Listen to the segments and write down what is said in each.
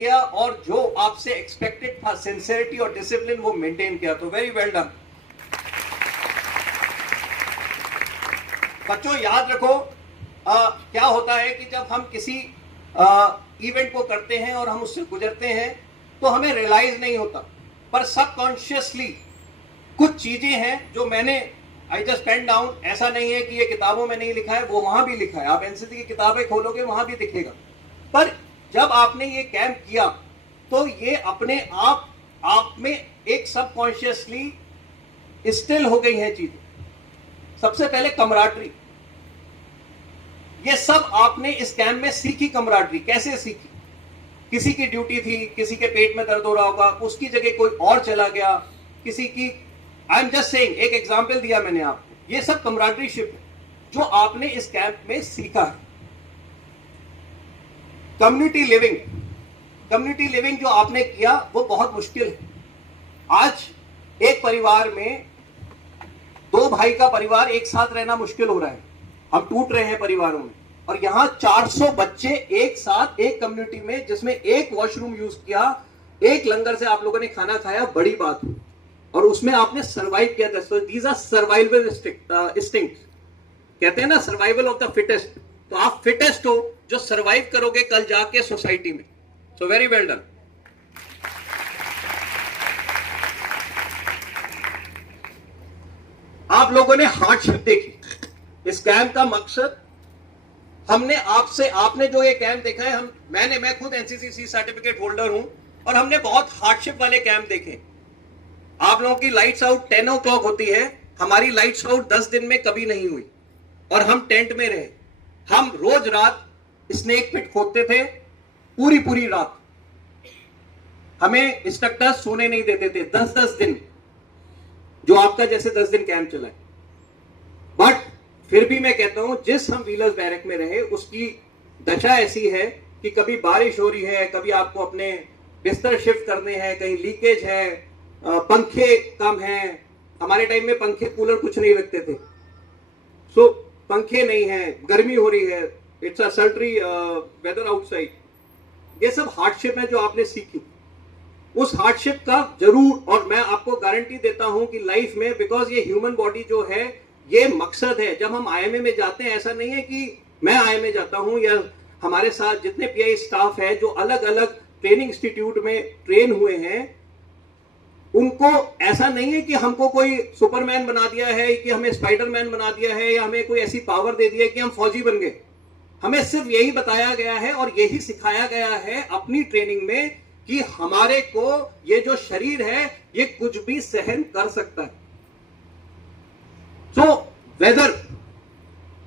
किया और जो आपसे एक्सपेक्टेड था सिंसियरिटी और डिसिप्लिन वो मेंटेन किया, तो वेरी वेल डन। बच्चों याद रखो, क्या होता है कि जब हम किसी इवेंट को करते हैं और हम उससे गुजरते हैं तो हमें रियलाइज नहीं होता, पर सबकॉन्शियसली कुछ चीजें हैं जो मैंने आई जस्ट पेन डाउन। ऐसा नहीं है कि ये किताबों में नहीं लिखा है, वो वहां भी लिखा है। आप एनसीसी की किताबें खोलोगे वहां भी दिखेगा। पर जब आपने ये कैंप किया तो ये अपने आप में एक सबकॉन्शियसली स्टिल हो गई हैं चीजें। सबसे पहले कमराडरी, ये सब आपने इस कैंप में सीखी। कमराडरी कैसे सीखी? किसी की ड्यूटी थी, किसी के पेट में दर्द हो रहा होगा, उसकी जगह कोई और चला गया, किसी की, आई एम जस्ट सेइंग, एक एग्जांपल दिया मैंने आपको। ये सब कमराडरी शिप है जो आपने इस कैंप में सीखा है। कम्युनिटी लिविंग, कम्युनिटी लिविंग जो आपने किया वो बहुत मुश्किल है। आज एक परिवार में दो भाई का परिवार एक साथ रहना मुश्किल हो रहा है, हम टूट रहे हैं परिवारों में। और यहां 400 बच्चे एक साथ एक कम्युनिटी में, जिसमें एक वॉशरूम यूज किया, एक लंगर से आप लोगों ने खाना खाया, बड़ी बात हुई। और उसमें आपने सर्वाइव किया था। दीज आर सर्वाइवल इंस्टिंक्ट, कहते हैं ना सर्वाइवल ऑफ द फिटेस्ट। तो आप फिटेस्ट हो जो सर्वाइव करोगे कल जाके सोसाइटी में। So very well done. आप लोगों ने हार्डशिप देखी। इस कैंप का मकसद, हमने आपसे, आपने जो ये कैंप देखा है, मैं खुद एनसीसी सर्टिफिकेट होल्डर हूं और हमने बहुत हार्डशिप वाले कैंप देखे। आप लोगों की लाइट्स आउट 10 o'clock होती है, हमारी लाइट्स आउट 10 दिन में कभी नहीं हुई। और हम टेंट में रहे, हम रोज रात स्नेक पिट खोदते थे, पूरी रात। हमें इंस्ट्रक्टर सोने नहीं देते थे 10-10 दिन, जो आपका जैसे 10 दिन कैंप चला है। बट फिर भी मैं कहता हूं, जिस हम व्हीलर्स बैरक में रहे उसकी दशा ऐसी है कि कभी बारिश हो रही है, कभी आपको अपने बिस्तर शिफ्ट करने हैं, कहीं लीकेज है, पंखे कम हैं। हमारे टाइम में पंखे कूलर कुछ नहीं रखते थे, सो पंखे नहीं है, गर्मी हो रही है, it's a sultry weather outside. ये सब हार्डशिप है जो आपने सीखी। उस हार्डशिप का जरूर, और मैं आपको गारंटी देता हूं कि लाइफ में, बिकॉज ये ह्यूमन बॉडी जो है ये मकसद है। जब हम आईएमए में जाते हैं, ऐसा नहीं है कि मैं आईएमए जाता हूं या हमारे साथ जितने पीआई स्टाफ है जो अलग अलग ट्रेनिंग इंस्टीट्यूट में ट्रेन हुए हैं, उनको ऐसा नहीं है कि हमको कोई सुपरमैन बना दिया है, कि हमें स्पाइडरमैन बना दिया है, या हमें कोई ऐसी पावर दे दी है कि हम फौजी बन गए। हमें सिर्फ यही बताया गया है और यही सिखाया गया है अपनी ट्रेनिंग में कि हमारे को ये जो शरीर है ये कुछ भी सहन कर सकता है। सो वेदर,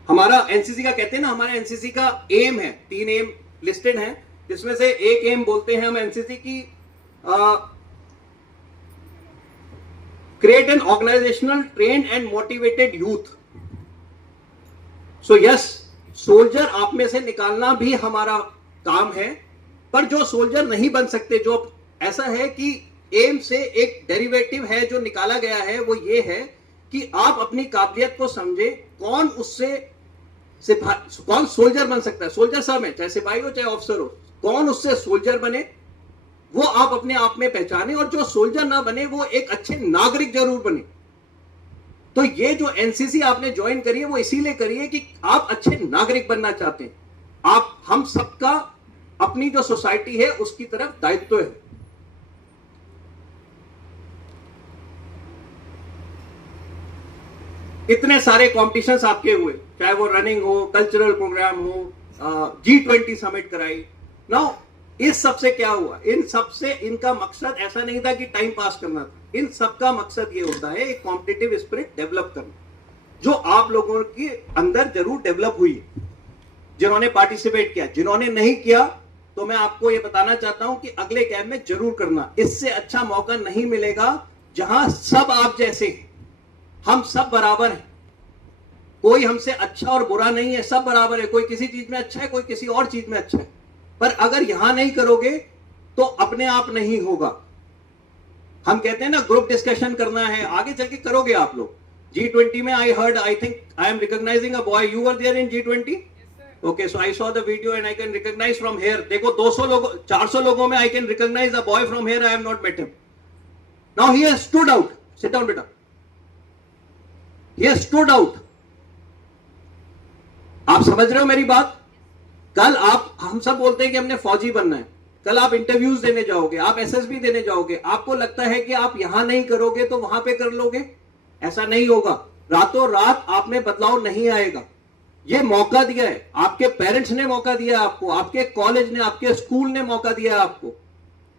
हमारा एनसीसी का, कहते हैं ना, हमारा एनसीसी का एम है, 3 एम लिस्टेड हैं, जिसमें से एक एम बोलते हैं हम एनसीसी की, create an organisational trained and motivated youth. So yes, soldier आप में से निकालना भी हमारा काम है, पर जो सोल्जर नहीं बन सकते, जो ऐसा है कि एम से एक डेरिवेटिव है जो निकाला गया है, वो ये है कि आप अपनी काबिलियत को समझे, कौन उससे कौन सोल्जर बन सकता है। सोल्जर सब है, चाहे सिपाही हो चाहे ऑफिसर हो, कौन उससे सोल्जर बने वो आप अपने आप में पहचाने, और जो सोल्जर ना बने वो एक अच्छे नागरिक जरूर बने। तो ये जो एनसीसी आपने ज्वाइन करी है वो इसीलिए करी है कि आप अच्छे नागरिक बनना चाहते हैं। आप, हम सबका अपनी जो सोसाइटी है उसकी तरफ दायित्व है। इतने सारे कॉम्पिटिशंस आपके हुए, चाहे वो रनिंग हो, कल्चरल प्रोग्राम हो, G20 समिट कराई। नाउ इस सब से क्या हुआ? इन सब से, इनका मकसद ऐसा नहीं था कि टाइम पास करना था, इन सब का मकसद ये होता है एक कॉम्पिटिटिव स्पिरिट डेवलप करना, जो आप लोगों के अंदर जरूर डेवलप हुई है जिन्होंने पार्टिसिपेट किया। जिन्होंने नहीं किया तो मैं आपको ये बताना चाहता हूं कि अगले कैंप में जरूर करना। इससे अच्छा मौका नहीं मिलेगा जहां सब आप जैसे, हम सब बराबर हैं, कोई हमसे अच्छा और बुरा नहीं है, सब बराबर है। कोई किसी चीज में अच्छा है, कोई किसी और चीज में अच्छा है, पर अगर यहां नहीं करोगे तो अपने आप नहीं होगा। हम कहते हैं ना ग्रुप डिस्कशन करना है, आगे चल के करोगे आप लोग। G20 में I heard, I think I am recognising a boy, you were there in G20, Okay, so I saw the video and I can recognize from here. देखो 200 लोगों 400 लोगों में I can recognize a boy from here. I have not met him. Now he has stood out. Sit down, बेटा. He has stood out. आप समझ रहे हो मेरी बात? कल आप हम सब बोलते हैं कि हमने फौजी बनना है. कल आप इंटरव्यूज देने जाओगे, आप एसएसबी देने जाओगे, आपको लगता है कि आप यहां नहीं करोगे तो वहां पे कर लोगे. ऐसा नहीं होगा. रातों रात आप में बदलाव नहीं आएगा. ये मौका दिया है, आपके पेरेंट्स ने मौका दिया आपको, आपके कॉलेज ने, आपके स्कूल ने मौका दिया आपको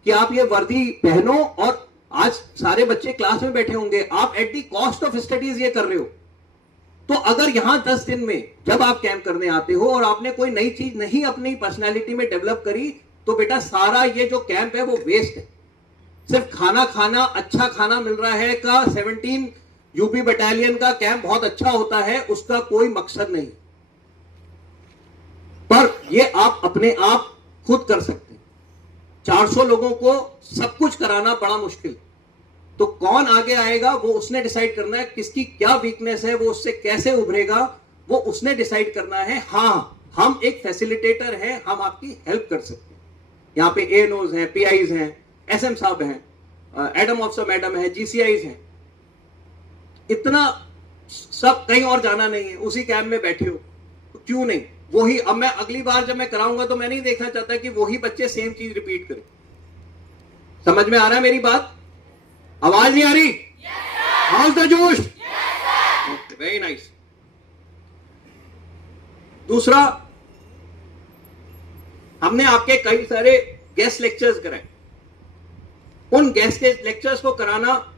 कि आप ये वर्दी पहनो. और आज सारे बच्चे क्लास में बैठे होंगे, आप at the cost of studies ये कर रहे हो. तो अगर यहां 10 दिन में जब आप कैंप करने आते हो और आपने कोई नई चीज नहीं अपनी पर्सनैलिटी में डेवलप करी, तो बेटा सारा ये जो कैंप है वो वेस्ट है. सिर्फ खाना खाना, अच्छा खाना मिल रहा है का 17 यूपी बटालियन का कैंप बहुत अच्छा होता है, उसका कोई मकसद नहीं. पर ये आप अपने आप खुद कर सकते हैं. 400 लोगों को सब कुछ कराना बड़ा मुश्किल. तो कौन आगे आएगा वो उसने डिसाइड करना है. किसकी क्या वीकनेस है, वो उससे कैसे उभरेगा, वो उसने डिसाइड करना है. हाँ, हम एक फैसिलिटेटर हैं, हम आपकी हेल्प कर सकते हैं. यहाँ पे एएनओज हैं, पीआईज हैं, एसएम साहब हैं, एडम ऑफिसर मैडम है, जीसीआईज हैं. इतना सब कहीं और जाना नहीं है, उसी कैंप में बैठे हो. तो क्यों नहीं वही. अब मैं अगली बार जब मैं कराऊंगा तो मैं नहीं देखना चाहता कि वही बच्चे सेम चीज रिपीट करें. समझ में आ रहा है मेरी बात? आवाज नहीं आ रही? हाउस द जोश? Very nice. दूसरा, हमने आपके कई सारे गेस्ट लेक्चर्स कराए. उन गेस्ट लेक्चर्स को कराना